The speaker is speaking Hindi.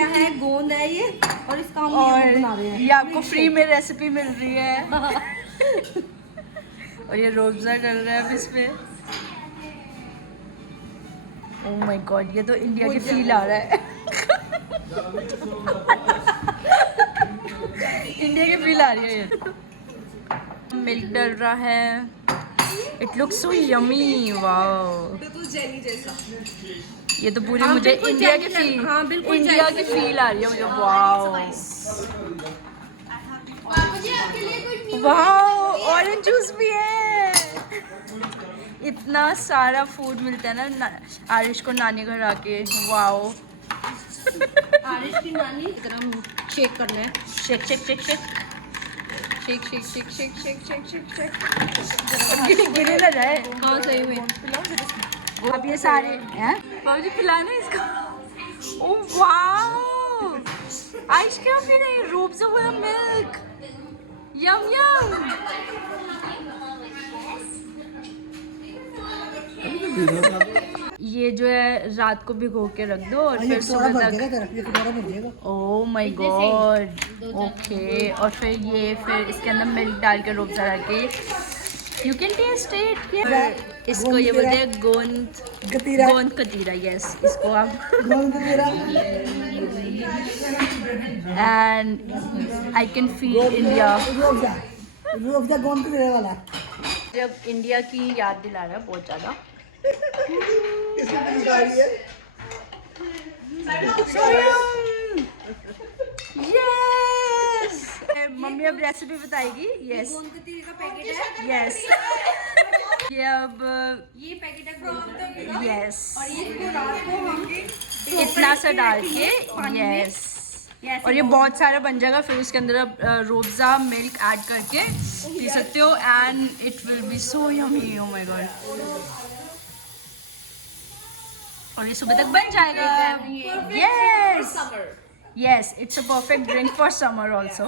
क्या है, गोंद है ये, और इसका हम बना रहे हैं। ये आपको फ्री में रेसिपी मिल रही है। और ये रोज़ा डल रहा है अब इसमें। ओह माय गॉड, ये तो इंडिया की फील आ रहा है। इंडिया की फील आ रही है ये। मिल्क डल रहा है। It looks so yummy, wow. Jelly जैसा। ये तो पूरी मुझे इंडिया की फील, इंडिया की फील आ रही है मुझे। वाओ वाओ, ऑरेंज जूस भी है। इतना सारा फूड मिलता है ना आरिश को नानी घर आके। वाओ। आरिश की नानी गरम शेक करना है। Shake shake shake shake shake shake shake shake shake shake shake shake. गिरे ना जाए। हाँ सही में। अब ये सारे हैं मुझे पिलाना है इसको। ओह वाओ, आइस क्या पी रही है? रूप से वाला मिल्क, यम यम। ये जो है रात को भिगो के रख दो और फिर सुबह तक। Oh my God, okay. और फिर इसके अंदर मिल्क डाल के रूप डाल के यू कैन टेस्ट इट। इसको ये बोलते हैं गोंद कतीरा। यस, इसको आप and I can feel India. जब इंडिया की याद दिला रहा है बहुत ज्यादा। यस, मम्मी अब रेसिपी बताएगी। यस का पैकेट है। यस, ये अब ये पैकेट है। यस, और ये रात को हम इतना सा डाल के। यस, और ये बहुत सारा बन जाएगा। फिर उसके अंदर आप रोज़ा मिल्क ऐड करके पी सकते हो and it will be so yummy. Oh my God. और ये सुबह तक बन जाएगा। Yes yes, it's a perfect drink for summer also.